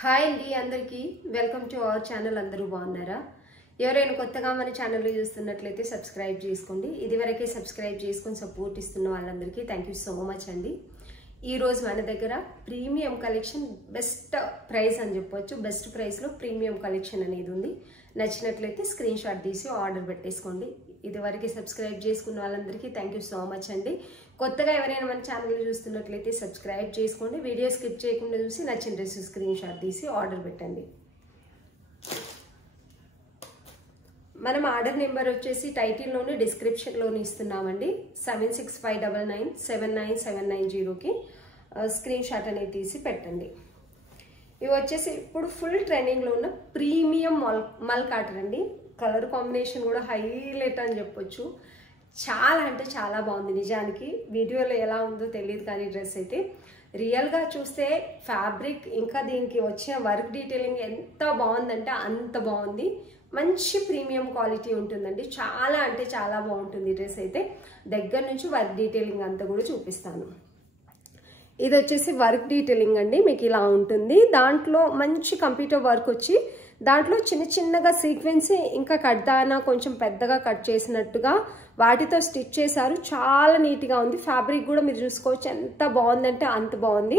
Hi అండి అందరికీ welcome to our channel. అందరూ బాగున్నారా? ఎవరైనా కొత్తగా మన ఛానల్లో చూస్తున్నట్లయితే సబ్స్క్రైబ్ చేసుకోండి. ఇదివరకే సబ్స్క్రైబ్ చేసుకొని సపోర్ట్ ఇస్తున్న వాళ్ళందరికీ థ్యాంక్ యూ సో మచ్ అండి. ఈరోజు మన దగ్గర ప్రీమియం కలెక్షన్ బెస్ట్ ప్రైస్ అని చెప్పొచ్చు. బెస్ట్ ప్రైస్లో ప్రీమియం కలెక్షన్ అనేది ఉంది. నచ్చినట్లయితే స్క్రీన్ షాట్ తీసి ఆర్డర్ పెట్టేసుకోండి. ఇదివరకే సబ్స్క్రైబ్ చేసుకున్న వాళ్ళందరికీ థ్యాంక్ యూ సో మచ్ అండి. కొత్తగా ఎవరైనా మన ఛానల్ చూస్తున్నట్లయితే సబ్స్క్రైబ్ చేసుకోండి. వీడియో స్కిప్ చేయకుండా చూసి నచ్చిన డ్రెస్ స్క్రీన్ షాట్ తీసి ఆర్డర్ పెట్టండి. మనం ఆర్డర్ నెంబర్ వచ్చేసి టైటిల్లోనే డిస్క్రిప్షన్లోనే ఇస్తున్నామండి. 7659979790కి స్క్రీన్ షాట్ అనేది తీసి పెట్టండి. ఇవి వచ్చేసి ఇప్పుడు ఫుల్ ట్రెండింగ్లో ఉన్న ప్రీమియం మల్ కాటన్ అండి. కలర్ కాంబినేషన్ కూడా హైలైట్ అని చెప్పొచ్చు. చాలా అంటే చాలా బాగుంది. నిజానికి వీడియోలో ఎలా ఉందో తెలియదు, కానీ డ్రెస్ అయితే రియల్గా చూస్తే ఫ్యాబ్రిక్ ఇంకా దీనికి వచ్చిన వర్క్ డీటెయిలింగ్ ఎంత బాగుందంటే అంత బాగుంది. మంచి ప్రీమియం క్వాలిటీ ఉంటుందండి. చాలా అంటే చాలా బాగుంటుంది డ్రెస్ అయితే. దగ్గర నుంచి వర్క్ డీటెయిలింగ్ అంతా కూడా చూపిస్తాను. ఇది వచ్చేసి వర్క్ డీటెయిలింగ్ అండి. మీకు ఇలా ఉంటుంది. దాంట్లో మంచి కంప్యూటర్ వర్క్ వచ్చి దాంట్లో చిన్న చిన్నగా సీక్వెన్స్ ఇంకా కట్దానా కొంచెం పెద్దగా కట్ చేసినట్టుగా వాటితో స్టిచ్ చేశారు. చాలా నీట్గా ఉంది. ఫ్యాబ్రిక్ కూడా మీరు చూసుకోవచ్చు ఎంత బాగుందంటే అంత బాగుంది.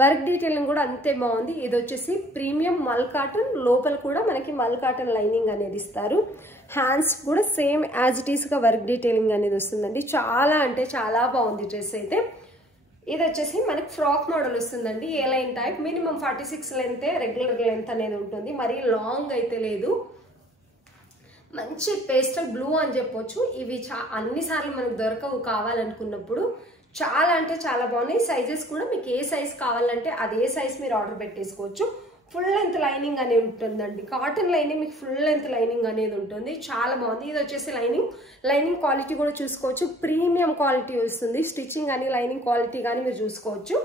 వర్క్ డీటెయిలింగ్ కూడా అంతే బాగుంది. ఇది వచ్చేసి ప్రీమియం మల్ కాటన్. లోపల కూడా మనకి మల్ కాటన్ లైనింగ్ అనేది ఇస్తారు. హ్యాండ్స్ కూడా సేమ్ యాజ్ ఇట్ ఈస్గా వర్క్ డీటెయిలింగ్ అనేది వస్తుందండి. చాలా అంటే చాలా బాగుంది డ్రెస్ అయితే. ఇది వచ్చేసి మనకి ఫ్రాక్ మోడల్ వస్తుందండి. A line type minimum 46 length regular length అనేది ఉంటుంది. మరీ లాంగ్ అయితే లేదు. మంచి పేస్టల్ బ్లూ అని చెప్పొచ్చు. ఇవి అన్నిసార్లు మనకు దొరకవు కావాలనుకున్నప్పుడు. చాలా అంటే చాలా బాగున్నాయి. సైజెస్ కూడా మీకు ఏ సైజ్ కావాలంటే అదే సైజ్ మీరు ఆర్డర్ పెట్టేసుకోవచ్చు. ఫుల్ లెంత్ లైనింగ్ అనేది ఉంటుందండి. కాటన్ లైనింగ్ మీకు ఫుల్ లెంత్ లైనింగ్ అనేది ఉంటుంది. చాలా బాగుంది. ఇది వచ్చేసి లైనింగ్ క్వాలిటీ కూడా చూసుకోవచ్చు. ప్రీమియం క్వాలిటీ వస్తుంది. స్టిచ్చింగ్ కానీ లైనింగ్ క్వాలిటీ కానీ మీరు చూసుకోవచ్చు.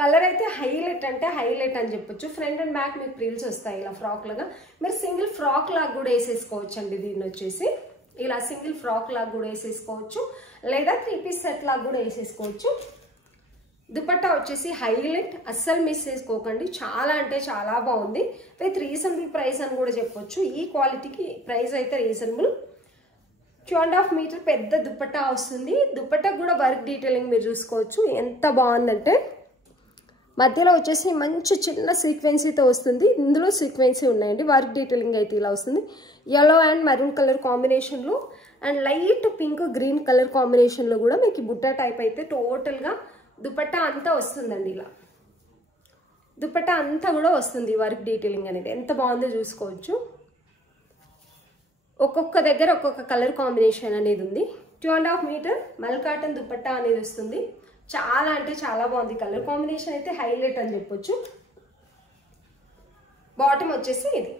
కలర్ అయితే హైలైట్ అంటే హైలైట్ అని చెప్పొచ్చు. ఫ్రంట్ అండ్ బ్యాక్ మీకు ప్రిల్స్ వస్తాయి ఇలా ఫ్రాక్ లాగా. మీరు సింగిల్ ఫ్రాక్ లాగా కూడా వేసేసుకోవచ్చు అండి. దీన్ని వచ్చేసి ఇలా సింగిల్ ఫ్రాక్ లాగా కూడా వేసేసుకోవచ్చు, లేదా 3 పీస్ సెట్ లాగా కూడా వేసేసుకోవచ్చు. దుపట్టా వచ్చేసి హైలైట్, అస్సలు మిస్ చేసుకోకండి. చాలా అంటే చాలా బాగుంది. విత్ రీజనబుల్ ప్రైస్ అని కూడా చెప్పొచ్చు. ఈ క్వాలిటీకి ప్రైస్ అయితే రీజనబుల్. 2.5 మీటర్ పెద్ద దుపట్టా వస్తుంది. దుపట్టా కూడా వర్క్ డీటెయిలింగ్ మీరు చూసుకోవచ్చు ఎంత బాగుందంటే. మధ్యలో వచ్చేసి మంచి చిన్న సీక్వెన్సీతో వస్తుంది. ఇందులో సీక్వెన్సీ ఉన్నాయండి. వర్క్ డీటెయిలింగ్ అయితే ఇలా వస్తుంది. yellow అండ్ మెరూన్ కలర్ కాంబినేషన్లో and light pink green colour కాంబినేషన్లో కూడా మీకు బుట్టా టైప్ అయితే టోటల్గా దుపట్టా అంతా వస్తుందండి. ఇలా దుపట్టా అంతా కూడా వస్తుంది. వర్క్ డీటెయిలింగ్ అనేది ఎంత బాగుందో చూసుకోవచ్చు. ఒక్కొక్క దగ్గర ఒక్కొక్క కలర్ కాంబినేషన్ అనేది ఉంది. 2.5 మీటర్ మల్ కాటన్ దుపట్టా అనేది వస్తుంది. చాలా అంటే చాలా బాగుంది. కలర్ కాంబినేషన్ అయితే హైలైట్ అని చెప్పొచ్చు. బాటమ్ వచ్చేసి ఇది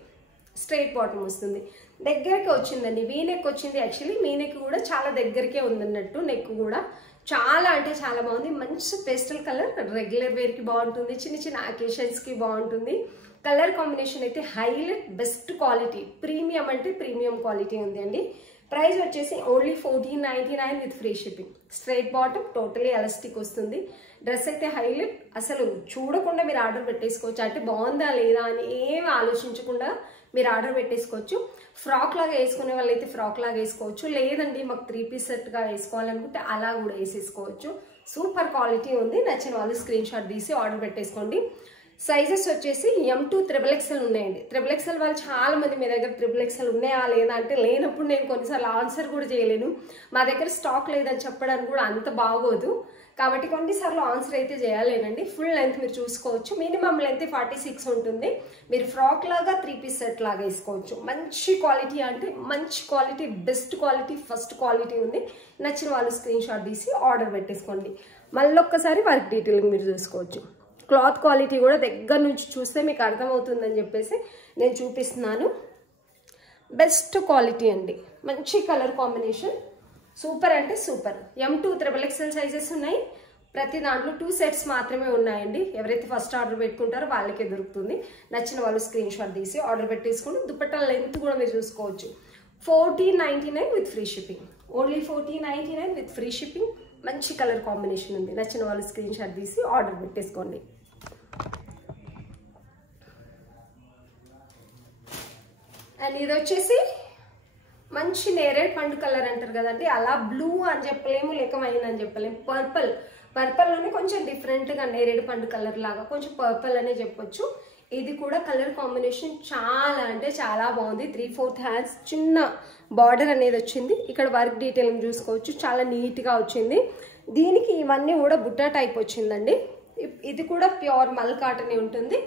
స్ట్రైట్ బాటమ్ వస్తుంది. దగ్గరికి వచ్చిందండి. వీ నెక్ వచ్చింది. యాక్చువల్లీ మీ నెక్ కూడా చాలా దగ్గరికే ఉందన్నట్టు. నెక్ కూడా చాలా అంటే చాలా బాగుంది. మంచి పేస్టల్ కలర్, రెగ్యులర్ వేర్కి బాగుంటుంది, చిన్న చిన్న అకేషన్స్కి బాగుంటుంది. కలర్ కాంబినేషన్ అయితే హైలైట్, బెస్ట్ క్వాలిటీ. ప్రీమియం అంటే ప్రీమియం క్వాలిటీ ఉంది అండి. ప్రైస్ వచ్చేసి only 1499 with free shipping. Straight bottom, totally elastic వస్తుంది. డ్రెస్ అయితే హైలైట్. అసలు చూడకుండా మీరు ఆర్డర్ పెట్టేసుకోవచ్చు. అంటే బాగుందా లేదా అని ఏమి ఆలోచించకుండా మీరు ఆర్డర్ పెట్టేసుకోవచ్చు. ఫ్రాక్ లాగా వేసుకునే వాళ్ళైతే ఫ్రాక్ లాగా వేసుకోవచ్చు. లేదండి మాకు 3 పీస్ సెట్గా వేసుకోవాలనుకుంటే అలా కూడా వేసేసుకోవచ్చు. సూపర్ క్వాలిటీ ఉంది. నచ్చిన వాళ్ళు స్క్రీన్ షాట్ తీసి ఆర్డర్ పెట్టేసుకోండి. సైజెస్ వచ్చేసి M2 XXL ఉన్నాయండి. XXL వాళ్ళు చాలా మంది మీ దగ్గర XXL ఉన్నాయా లేదా అంటే లేనప్పుడు నేను కొన్నిసార్లు ఆన్సర్ కూడా చేయలేను. మా దగ్గర స్టాక్ లేదని చెప్పడానికి కూడా అంత బాగోదు. కాబట్టి కొన్నిసార్లు ఆన్సర్ అయితే చేయలేనండి. ఫుల్ లెంత్ మీరు చూసుకోవచ్చు. మినిమం లెంత్ 46 ఉంటుంది. మీరు ఫ్రాక్ లాగా 3 పీస్ సెట్ లాగా వేసుకోవచ్చు. మంచి క్వాలిటీ అంటే మంచి quality, best quality, first quality ఉంది. నచ్చిన వాళ్ళు స్క్రీన్ షాట్ తీసి ఆర్డర్ పెట్టేసుకోండి. మళ్ళీ ఒక్కసారి వర్క్ డీటెయిలింగ్ మీరు చూసుకోవచ్చు. క్లాత్ క్వాలిటీ కూడా దగ్గర నుంచి చూస్తే మీకు అర్థమవుతుందని చెప్పేసి నేను చూపిస్తున్నాను. బెస్ట్ క్వాలిటీ అండి. మంచి కలర్ కాంబినేషన్, సూపర్ అంటే సూపర్. M2 XXL సైజెస్ ఉన్నాయి. ప్రతి దాంట్లో 2 సెట్స్ మాత్రమే ఉన్నాయండి. ఎవరైతే ఫస్ట్ ఆర్డర్ పెట్టుకుంటారో వాళ్ళకే దొరుకుతుంది. నచ్చిన వాళ్ళు స్క్రీన్ షాట్ తీసి ఆర్డర్ పెట్టేసుకుని దుపట్టా లెంత్ కూడా మీరు చూసుకోవచ్చు. 1499 with free shipping. Only 1499 with free shipping. మంచి కలర్ కాంబినేషన్ ఉంది. నచ్చిన వాళ్ళు స్క్రీన్ షాట్ తీసి ఆర్డర్ పెట్టేసుకోండి. అండ్ ఇది వచ్చేసి మంచి నేరేడ్ పండు కలర్ అంటారు కదండి, అలా బ్లూ అని చెప్పలేము, లేక వైన్ అని చెప్పలేము, పర్పల్లోనే కొంచెం డిఫరెంట్గా నేరేడు పండు కలర్ లాగా కొంచెం పర్పుల్ అనే చెప్పొచ్చు. ఇది కూడా కలర్ కాంబినేషన్ చాలా అంటే చాలా బాగుంది. 3/4 హ్యాండ్స్, చిన్న బార్డర్ అనేది వచ్చింది. ఇక్కడ వర్క్ డీటెయిలింగ్ చూసుకోవచ్చు, చాలా నీట్గా వచ్చింది. దీనికి ఇవన్నీ కూడా బుట్టా టైప్ వచ్చిందండి. ఇది కూడా ప్యూర్ మల్ కాటన్ ఉంటుంది.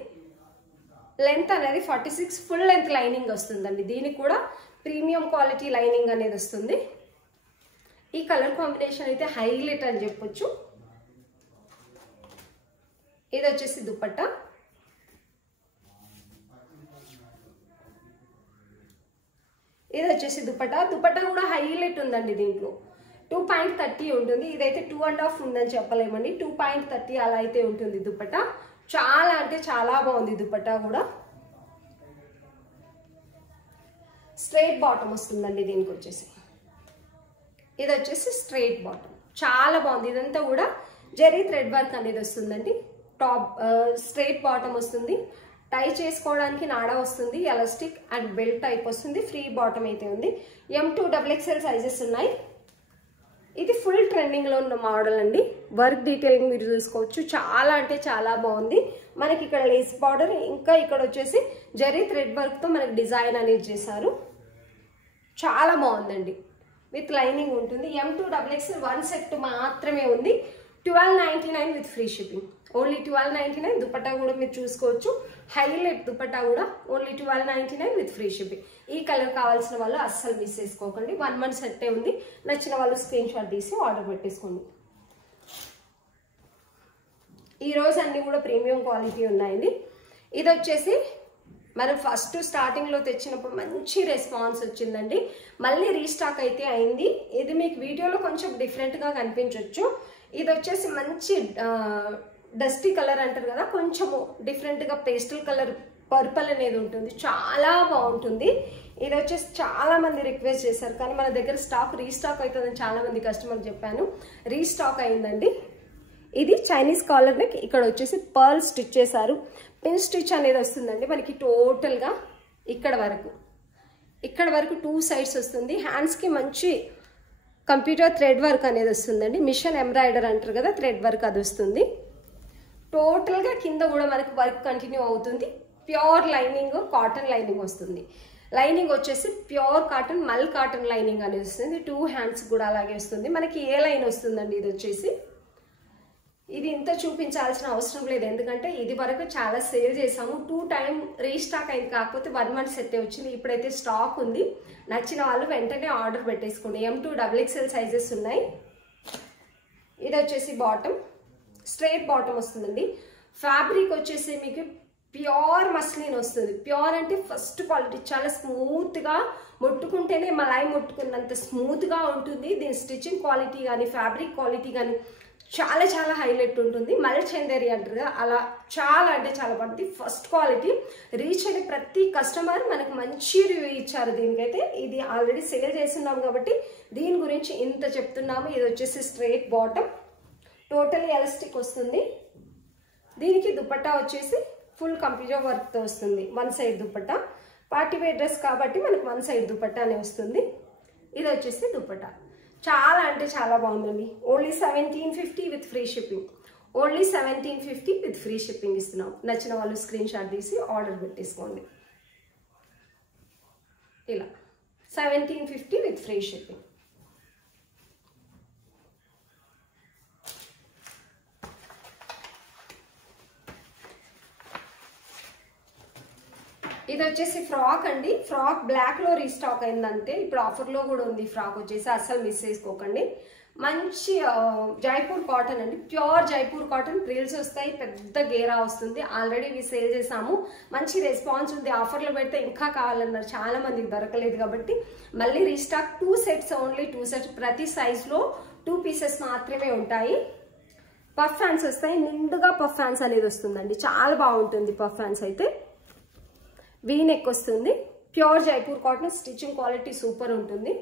లెంత్ అనేది 46, ఫుల్ లెంత్ లైనింగ్ వస్తుందండి. దీనికి కూడా ప్రీమియం క్వాలిటీ లైనింగ్ అనేది వస్తుంది. ఈ కలర్ కాంబినేషన్ అయితే హైలైట్ అని చెప్పొచ్చు. ఇది వచ్చేసి దుపట్టా. ఇది వచ్చేసి దుపట్టా కూడా హైలైట్ ఉందండి. దీంట్లో 2.30 ఉంటుంది. ఇదైతే 2.5 ఉందని చెప్పలేమండి, 2.30 అలా అయితే ఉంటుంది దుపట్టా. చాలా అంటే చాలా బాగుంది దుపట్టా కూడా. స్ట్రైట్ బాటమ్ వస్తుందండి దీనికి వచ్చేసి. ఇది వచ్చేసి స్ట్రైట్ బాటమ్, చాలా బాగుంది. ఇదంతా కూడా జరీ థ్రెడ్ వర్క్ అనేది వస్తుందండి. టాప్ స్ట్రైట్ బాటమ్ వస్తుంది, టై చేసుకోవడానికి నాడా వస్తుంది, ఎలాస్టిక్ అండ్ బెల్ట్ టైప్ వస్తుంది. ఫ్రీ బాటమ్ అయితే ఉంది. M2XXL సైజెస్ ఉన్నాయి. ఇది ఫుల్ ట్రెండింగ్ లో ఉన్న మోడల్ అండి. వర్క్ డీటెయిలింగ్ మీరు చూసుకోవచ్చు, చాలా అంటే చాలా బాగుంది. మనకి ఇక్కడ లేస్ బార్డర్, ఇంకా ఇక్కడ వచ్చేసి జరీ థ్రెడ్ వర్క్ తో మనకి డిజైన్ అనేది చేశారు. చాలా బాగుందండి. విత్ లైనింగ్ ఉంటుంది. M2XXL 1 సెట్ మాత్రమే ఉంది. 1299 with free shipping. Only 1299. Dupatta కూడా మీరు చూసుకోవచ్చు, హైలైట్ దుపట్టా కూడా. Only 1299 with free shipping. ఈ కలర్ కావాల్సిన వాళ్ళు అస్సలు మిస్ చేసుకోకండి. 1 మంత్ సెట్టే ఉంది. నచ్చిన వాళ్ళు స్క్రీన్ షాట్ తీసి ఆర్డర్ పెట్టేసుకోండి. ఈ రోజు అన్ని కూడా ప్రీమియం క్వాలిటీ ఉన్నాయండి. ఇది వచ్చేసి మనం ఫస్ట్ స్టార్టింగ్ లో తెచ్చినప్పుడు మంచి రెస్పాన్స్ వచ్చిందండి. మళ్ళీ రీస్టాక్ అయితే అయింది. ఇది మీకు వీడియోలో కొంచెం డిఫరెంట్ గా కనిపించవచ్చు. ఇది వచ్చేసి మంచి డస్టీ కలర్ అంటారు కదా, కొంచెము డిఫరెంట్ గా పేస్టల్ కలర్ పర్పుల్ అనేది ఉంటుంది, చాలా బాగుంటుంది. ఇది వచ్చేసి చాలా మంది రిక్వెస్ట్ చేశారు, కానీ మన దగ్గర స్టాక్ రీస్టాక్ అవుతుందని చాలా మంది కస్టమర్ చెప్పాను. రీస్టాక్ అయిందండి. ఇది చైనీస్ కాలర్ నెక్. ఇక్కడ వచ్చేసి పర్ల్ స్టిచ్ చేశారు. పిన్ స్టిచ్ అనేది వస్తుందండి మనకి టోటల్ గా ఇక్కడ వరకు 2 సైడ్స్ వస్తుంది. హ్యాండ్స్ కి మంచి కంప్యూటర్ థ్రెడ్ వర్క్ అనేది వస్తుందండి. మిషన్ ఎంబ్రాయిడర్ అంటారు కదా, థ్రెడ్ వర్క్ అది వస్తుంది. టోటల్ గా కింద కూడా మనకి వర్క్ కంటిన్యూ అవుతుంది. ప్యూర్ లైనింగ్, కాటన్ లైనింగ్ వస్తుంది. లైనింగ్ వచ్చేసి ప్యూర్ కాటన్, మల్ కాటన్ లైనింగ్ అనేది వస్తుంది. 2 హ్యాండ్స్ కూడా అలాగే వస్తుంది. మనకి ఏ లైన్ వస్తుందండి ఇది వచ్చేసి. ఇది ఇంత చూపించాల్సిన అవసరం లేదు, ఎందుకంటే ఇది వరకు చాలా సేల్ చేసాము. 2 టైం రీస్టాక్ అయింది, కాకపోతే 1 మంత్ సెట్ వచ్చింది. ఇప్పుడైతే స్టాక్ ఉంది. నచ్చిన వాళ్ళు వెంటనే ఆర్డర్ పెట్టేసుకోండి. M2XXL సైజెస్ ఉన్నాయి. ఇది వచ్చేసి బాటమ్, స్ట్రైట్ బాటమ్ వస్తుందండి. ఫ్యాబ్రిక్ వచ్చేసి మీకు ప్యూర్ మస్లిన్ వస్తుంది. ప్యూర్ అంటే ఫస్ట్ క్వాలిటీ, చాలా స్మూత్ గా, ముట్టుకుంటేనే మలాయి ముట్టుకున్నంత స్మూత్ గా ఉంటుంది. దీని స్టిచ్చింగ్ క్వాలిటీ కానీ ఫ్యాబ్రిక్ క్వాలిటీ కానీ చాలా చాలా హైలైట్ ఉంటుంది. మల్ చందేరి అంటారు కదా, అలా చాలా అంటే చాలా బాగుంటుంది. First quality. రీచ్ అయిన ప్రతి కస్టమర్ మనకు మంచి రివ్యూ ఇచ్చారు దీనికైతే. ఇది ఆల్రెడీ సేల్ చేస్తున్నాం కాబట్టి దీని గురించి ఇంత చెప్తున్నాము. ఇది వచ్చేసి స్ట్రైట్ బాటమ్, టోటల్ ఎలాస్టిక్ వస్తుంది. దీనికి దుపట్టా వచ్చేసి ఫుల్ కంప్యూటర్ వర్క్ తో వస్తుంది. 1 side dupatta. Party wear dress కాబట్టి మనకు 1 సైడ్ దుపట్టానే వస్తుంది. ఇది వచ్చేసి దుపట్టా. చాలా అంటే చాలా బాగుందండి. Only 1750 with free shipping. Only 1750 with free shipping ఇస్తున్నాం. నచ్చిన వాళ్ళు స్క్రీన్ షాట్ తీసి ఆర్డర్ పెట్టేసుకోండి. ఇలా 1750 విత్ ఫ్రీ షిప్పింగ్. ఇది వచ్చేసి ఫ్రాక్ అండి. ఫ్రాక్ బ్లాక్ లో రీస్టాక్ అయిందంటే, ఇప్పుడు ఆఫర్ లో కూడా ఉంది. ఫ్రాక్ వచ్చేసి అస్సలు మిస్ చేసుకోకండి. మంచి జైపూర్ కాటన్ అండి, ప్యూర్ జైపూర్ కాటన్. ప్రిల్స్ వస్తాయి, పెద్ద గేరా వస్తుంది. ఆల్రెడీ ఇవి సేల్ చేసాము, మంచి రెస్పాన్స్ ఉంది. ఆఫర్లో పెడితే ఇంకా కావాలన్నారు, చాలా మందికి దొరకలేదు కాబట్టి మళ్ళీ రీస్టాక్. 2 sets, only 2 sets. ప్రతి సైజ్ లో 2 పీసెస్ మాత్రమే ఉంటాయి. పఫ్ హ్యాండ్స్ వస్తాయి, నిండుగా పఫ్ హ్యాండ్స్ అనేది వస్తుందండి. చాలా బాగుంటుంది పఫ్ హ్యాండ్స్ అయితే. వీ నెక్ వస్తుంది. Pure Jaipur cotton, stitching quality super ఉంటుంది.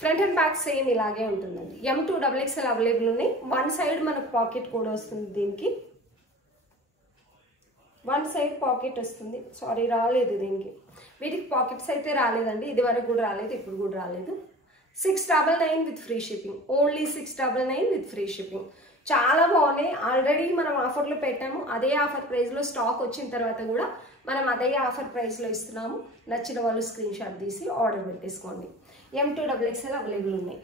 ఫ్రంట్ అండ్ బ్యాక్ సేమ్ ఇలాగే ఉంటుందండి. M2XXL అవైలబుల్ ఉన్నాయి. 1 సైడ్ మనకు పాకెట్ కూడా వస్తుంది దీనికి. వన్ సైడ్ పాకెట్ వస్తుంది. సారీ రాలేదు దీనికి, వీటికి పాకెట్స్ అయితే రాలేదండి, ఇది వరకు కూడా రాలేదు, ఇప్పుడు కూడా రాలేదు. 699 with free shipping, only 699 with free shipping. చాలా బాగున్నాయి. ఆల్రెడీ మనం ఆఫర్లో పెట్టాము, అదే ఆఫర్ ప్రైస్లో స్టాక్ వచ్చిన తర్వాత కూడా మనం అదే ఆఫర్ ప్రైస్లో ఇస్తున్నాము. నచ్చిన వాళ్ళు స్క్రీన్ షాట్ తీసి ఆర్డర్ పెట్టేసుకోండి. M2XXL అవైలబుల్ ఉన్నాయి.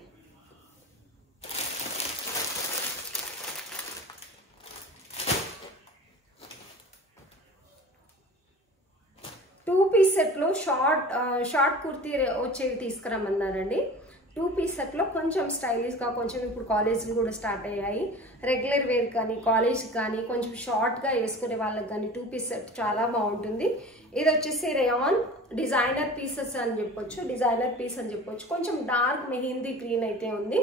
టూ పీస్ సెట్లో షార్ట్ కుర్తీ వచ్చేవి తీసుకురమ్మన్నారండి. 2 పీస్ సెట్లో కొంచెం స్టైలిష్గా, కొంచెం ఇప్పుడు కాలేజీలు కూడా స్టార్ట్ అయ్యాయి, రెగ్యులర్ వేర్ కానీ కాలేజ్కి కానీ కొంచెం షార్ట్గా వేసుకునే వాళ్ళకి కానీ 2 పీస్ సెట్ చాలా బాగుంటుంది. ఇది వచ్చేసి రేయాన్ డిజైనర్ పీసెస్ అని చెప్పొచ్చు, డిజైనర్ పీస్ అని చెప్పొచ్చు. కొంచెం డార్క్ మెహందీ గ్రీన్ అయితే ఉంది.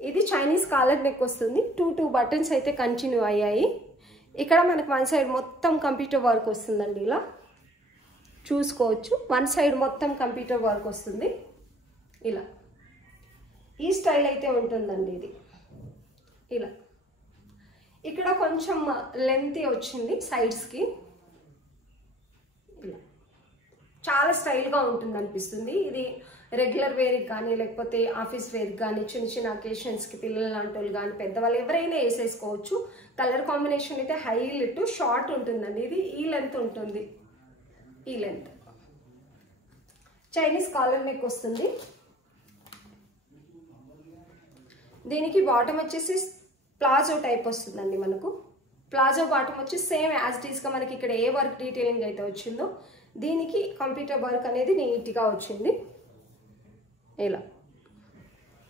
ఇది చైనీస్ కాలర్ నెక్ వస్తుంది. 2 బటన్స్ అయితే కంటిన్యూ అయ్యాయి. ఇక్కడ మనకి వన్ సైడ్ మొత్తం కంప్యూటర్ వర్క్ వస్తుందండి, ఇలా చూసుకోవచ్చు. వన్ సైడ్ మొత్తం కంప్యూటర్ వర్క్ వస్తుంది. ఇలా ఈ స్టైల్ అయితే ఉంటుందండి. ఇది ఇలా ఇక్కడ కొంచెం లెంత్ వచ్చింది సైడ్స్కి, ఇలా చాలా స్టైల్గా ఉంటుంది అనిపిస్తుంది. ఇది రెగ్యులర్ వేర్కి కానీ లేకపోతే ఆఫీస్ వేర్కి కానీ చిన్న చిన్న అకేషన్స్కి పిల్లలు లాంటి వాళ్ళు కానీ పెద్దవాళ్ళు ఎవరైనా వేసేసుకోవచ్చు. కలర్ కాంబినేషన్ అయితే హైలైట్, షార్ట్ ఉంటుందండి. ఇది ఈ లెంత్ ఉంటుంది, ఈ లెంత్. చైనీస్ కాలర్ నెక్ వస్తుంది. దీనికి బాటమ్ వచ్చేసి ప్లాజో టైప్ వస్తుందండి మనకు. ప్లాజో బాటమ్ వచ్చి సేమ్ యాజ్ ఇట్ ఈస్గా మనకి ఇక్కడ ఏ వర్క్ డీటెయిలింగ్ అయితే వచ్చిందో దీనికి కంప్యూటర్ వర్క్ అనేది నీట్గా వచ్చింది. ఇలా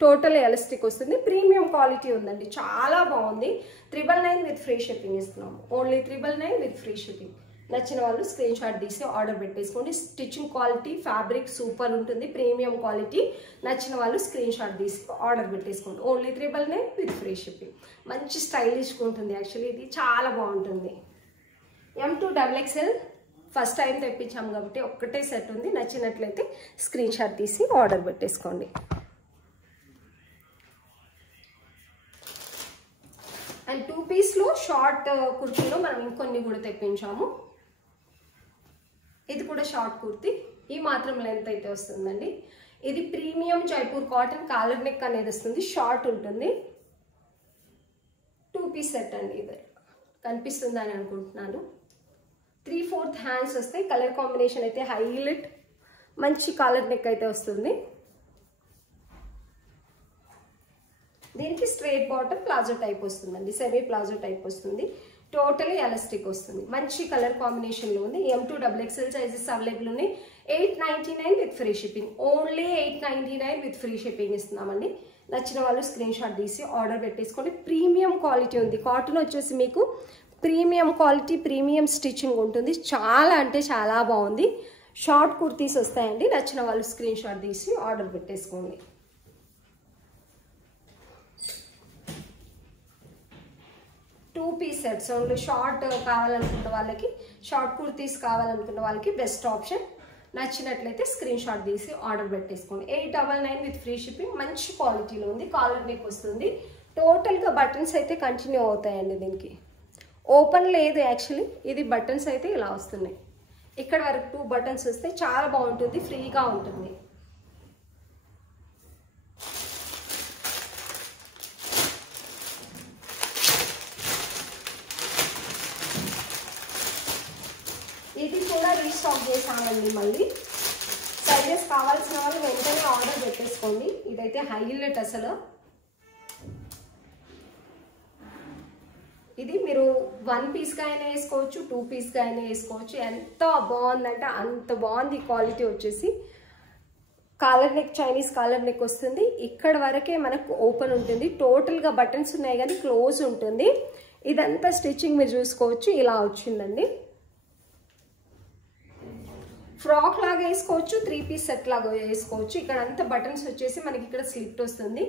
టోటల్ ఎలాస్టిక్ వస్తుంది. ప్రీమియం క్వాలిటీ ఉందండి, చాలా బాగుంది. 999 విత్ ఫ్రీ షిప్పింగ్ ఇస్తున్నాము, ఓన్లీ 999 విత్ ఫ్రీ షిప్పింగ్. నచ్చిన వాళ్ళు స్క్రీన్ షాట్ తీసి ఆర్డర్ పెట్టేసుకోండి. స్టిచ్చింగ్ క్వాలిటీ, ఫ్యాబ్రిక్ సూపర్ ఉంటుంది, ప్రీమియం క్వాలిటీ. నచ్చిన వాళ్ళు స్క్రీన్ షాట్ తీసి ఆర్డర్ పెట్టేసుకోండి, ఓన్లీ 999 విత్ ఫ్రీ షిప్పింగ్. మంచి స్టైలిష్గా ఉంటుంది, యాక్చువల్లీ ఇది చాలా బాగుంటుంది. M2XXL ఫస్ట్ టైం తెప్పించాము కాబట్టి ఒక్కటే సెట్ ఉంది. నచ్చినట్లయితే స్క్రీన్ షాట్ తీసి ఆర్డర్ పెట్టేసుకోండి. అండ్ 2 పీస్లో షార్ట్ కుర్తీలో మనం ఇంకొన్ని కూడా తెప్పించాము. ఇది కూడా షార్ట్ కుర్తీ, ఈ మాత్రం లెంత్ అయితే వస్తుందండి. ఇది premium Jaipur cotton collar neck అనేది వస్తుంది, షార్ట్ ఉంటుంది. 2 పీస్ సెట్ అండి. ఇది కనిపిస్తుందని అనుకుంటున్నాను. 3/4 హ్యాండ్స్ వస్తాయి. కలర్ కాంబినేషన్ అయితే హైలైట్, మంచి కాలర్ నెక్ అయితే వస్తుంది. దీనికి స్ట్రైట్ బాటమ్ ప్లాజో టైప్ వస్తుందండి, సెమీ ప్లాజో టైప్ వస్తుంది. టోటలీ ఎలాస్టిక్ వస్తుంది. మంచి కలర్ కాంబినేషన్లో ఉంది. M2XXL సైజెస్ అవైలబుల్ ఉన్నాయి. 899 with free shipping, only 899 with free shipping ఇస్తున్నామండి. నచ్చిన వాళ్ళు స్క్రీన్ షాట్ తీసి ఆర్డర్ పెట్టేసుకోండి. ప్రీమియం క్వాలిటీ ఉంది. కాటన్ వచ్చేసి మీకు ప్రీమియం క్వాలిటీ, ప్రీమియం స్టిచ్చింగ్ ఉంటుంది. చాలా అంటే చాలా బాగుంది. షార్ట్ కుర్తీస్ వస్తాయండి. నచ్చిన వాళ్ళు స్క్రీన్ షాట్ తీసి ఆర్డర్ పెట్టేసుకోండి. Two piece sets only short కావాలనుకున్న వాళ్ళకి, షార్ట్ కుర్తీస్ కావాలనుకున్న వాళ్ళకి బెస్ట్ ఆప్షన్. నచ్చినట్లయితే స్క్రీన్ షాట్ తీసి ఆర్డర్ పెట్టేసుకోండి. 899 విత్ ఫ్రీ షిప్పింగ్. మంచి క్వాలిటీలో ఉంది. కాలర్ నెక్ వస్తుంది. టోటల్గా బటన్స్ అయితే కంటిన్యూ అవుతాయండి. దీనికి ఓపెన్ లేదు యాక్చువల్లీ. ఇది బటన్స్ అయితే ఇలా వస్తున్నాయి. ఇక్కడ వరకు 2 బటన్స్ వస్తే చాలా బాగుంటుంది, ఫ్రీగా ఉంటుంది. ఇది కూడా రీస్టాక్ చేసామండి. మళ్ళీ సైజెస్ కావాల్సిన వాళ్ళు వెంటనే ఆర్డర్ పెట్టేసుకోండి. ఇదైతే హైలైట్ అసలు. ఇది మీరు 1 పీస్గా అయినా వేసుకోవచ్చు, 2 పీస్గా అయినా వేసుకోవచ్చు. ఎంత బాగుందంటే అంత బాగుంది. క్వాలిటీ వచ్చేసి collar neck, Chinese collar neck వస్తుంది. ఇక్కడ వరకే మనకు ఓపెన్ ఉంటుంది. టోటల్గా బటన్స్ ఉన్నాయి కానీ క్లోజ్ ఉంటుంది. ఇదంతా స్టిచ్చింగ్ మీరు చూసుకోవచ్చు. ఇలా వచ్చిందండి. ఫ్రాక్ లాగా వేసుకోవచ్చు, 3 పీస్ సెట్ లాగా వేసుకోవచ్చు. ఇక్కడ అంతా బటన్స్ వచ్చేసి మనకి ఇక్కడ స్లిట్ వస్తుంది.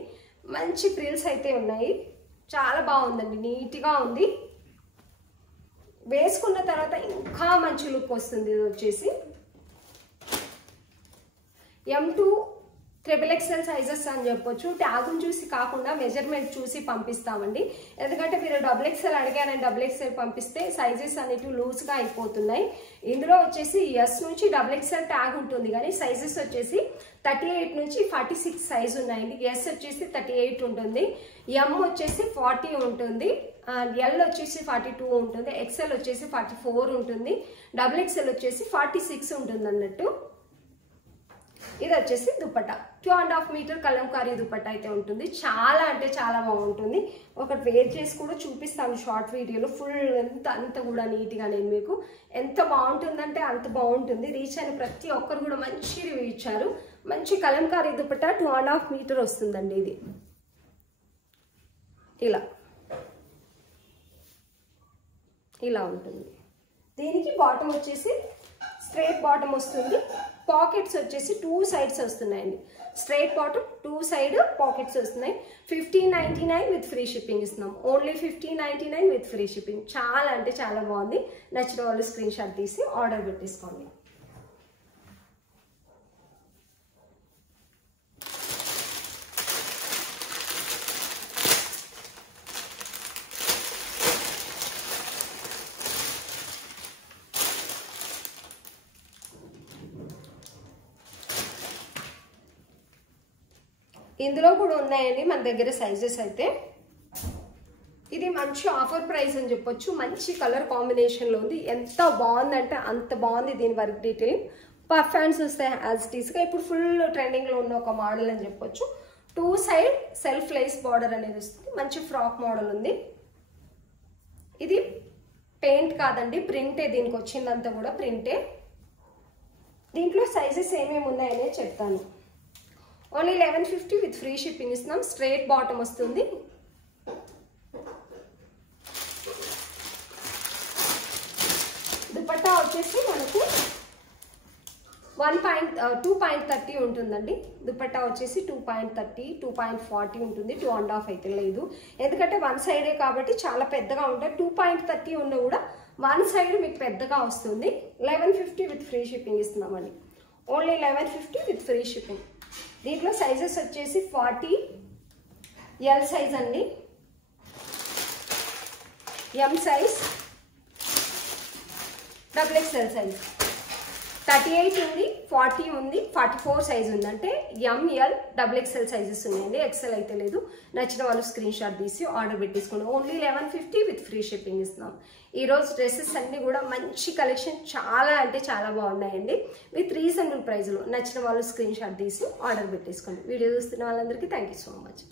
మంచి ప్రిల్స్ అయితే ఉన్నాయి. చాలా బాగుందండి, నీట్గా ఉంది. వేసుకున్న తర్వాత ఇంకా మంచి లుక్ వస్తుంది. ఇది వచ్చేసి M2 XXL సైజెస్ అని చెప్పొచ్చు. ట్యాగును చూసి కాకుండా మెజర్మెంట్ చూసి పంపిస్తామండి. ఎందుకంటే మీరు XXL అడిగారని XXL పంపిస్తే సైజెస్ అనేవి లూజ్గా అయిపోతున్నాయి. ఇందులో వచ్చేసి ఎస్ నుంచి XXL ట్యాగ్ ఉంటుంది, కానీ సైజెస్ వచ్చేసి 38 నుంచి 46 సైజ్ ఉన్నాయండి. ఎస్ వచ్చేసి 38 ఉంటుంది, ఎం వచ్చేసి 40 ఉంటుంది, ఎల్ వచ్చేసి 42 ఉంటుంది, XL వచ్చేసి 44 ఉంటుంది, XXL వచ్చేసి 46 ఉంటుంది అన్నట్టు. ఇది వచ్చేసి దుపట్టా 2.5 మీటర్ కలంకారీ దుపట్టా అయితే ఉంటుంది. చాలా అంటే చాలా బాగుంటుంది. ఒకటి వేర్ చేసి కూడా చూపిస్తాను షార్ట్ వీడియోలో. ఫుల్ అంత కూడా నీట్గా నేను మీకు ఎంత బాగుంటుందంటే అంత బాగుంటుంది. రీచ్ అయిన ప్రతి ఒక్కరు కూడా మంచి రివ్యూ ఇచ్చారు. మంచి కలంకారీ దుపట్టా 2.5 మీటర్ వస్తుందండి. ఇది ఇలా ఉంటుంది. దీనికి బాటమ్ వచ్చేసి స్ట్రైట్ బాటమ్ వస్తుంది. పాకెట్స్ వచ్చేసి 2 సైడ్స్ వస్తున్నాయండి. స్ట్రైట్ బాటమ్ 2 సైడ్ పాకెట్స్ వస్తున్నాయి. 1599 విత్ ఫ్రీ షిప్పింగ్ ఇస్తున్నాం. Only 1599 with free shipping. చాలా అంటే చాలా బాగుంది. నచ్చిన వాళ్ళు స్క్రీన్ షాట్ తీసి ఆర్డర్ పెట్టేసుకోండి. ఇందులో కూడా ఉన్నాయండి మన దగ్గర సైజెస్ అయితే. ఇది మంచి ఆఫర్ ప్రైస్ అని చెప్పొచ్చు. మంచి కలర్ కాంబినేషన్లో ఉంది. ఎంత బాగుందంటే అంత బాగుంది. దీని వర్క్ డీటెయిలింగ్ పఫ్ హ్యాండ్స్ వస్తాయి యాజ్ ఇట్ ఈస్గా. ఇప్పుడు ఫుల్ ట్రెండింగ్లో ఉన్న ఒక మోడల్ అని చెప్పొచ్చు. 2 సైడ్ సెల్ఫ్ లేస్ బార్డర్ అనేది వస్తుంది. మంచి ఫ్రాక్ మోడల్ ఉంది. ఇది పెయింట్ కాదండి, ప్రింటే. దీనికి వచ్చిందంతా కూడా ప్రింటే. దీంట్లో సైజెస్ ఏమేమి ఉన్నాయనే చెప్తాను. ఓన్లీ 1150 విత్ ఫ్రీ షిప్పింగ్ ఇస్తున్నాం. స్ట్రైట్ బాటమ్ వస్తుంది. దుపట్టా వచ్చేసి మనకు 2.30 ఉంటుందండి. దుపట్టా వచ్చేసి 2.30, 2.40 ఉంటుంది. 2.5 అయితే లేదు, ఎందుకంటే 1 సైడే కాబట్టి చాలా పెద్దగా ఉంటాయి. 2.30 ఉన్న కూడా 1 సైడ్ మీకు పెద్దగా వస్తుంది. 1150 విత్ ఫ్రీ షిప్పింగ్ ఇస్తున్నామండి. Only 1150 with free shipping. దీంట్లో సైజెస్ వచ్చేసి 40 ఎల్ సైజ్ అండి, ఎం సైజ్, XXL సైజ్ 38 ఉంది, 40 ఉంది, 44 సైజ్ ఉంది. అంటే ఎంఎల్ XXL సైజెస్ ఉన్నాయండి. ఎక్సెల్ అయితే లేదు. నచ్చిన వాళ్ళు స్క్రీన్ షాట్ తీసి ఆర్డర్ పెట్టేసుకోండి. ఓన్లీ 1150 విత్ ఫ్రీ షిప్పింగ్ ఇస్తున్నాం. ఈరోజు డ్రెస్సెస్ అన్ని కూడా మంచి కలెక్షన్, చాలా అంటే చాలా బాగున్నాయండి. విత్ రీజనబుల్ ప్రైస్లో. నచ్చిన వాళ్ళు స్క్రీన్ షాట్ తీసి ఆర్డర్ పెట్టేసుకోండి. వీడియో చూస్తున్న వాళ్ళందరికీ థ్యాంక్ యూ సో మచ్.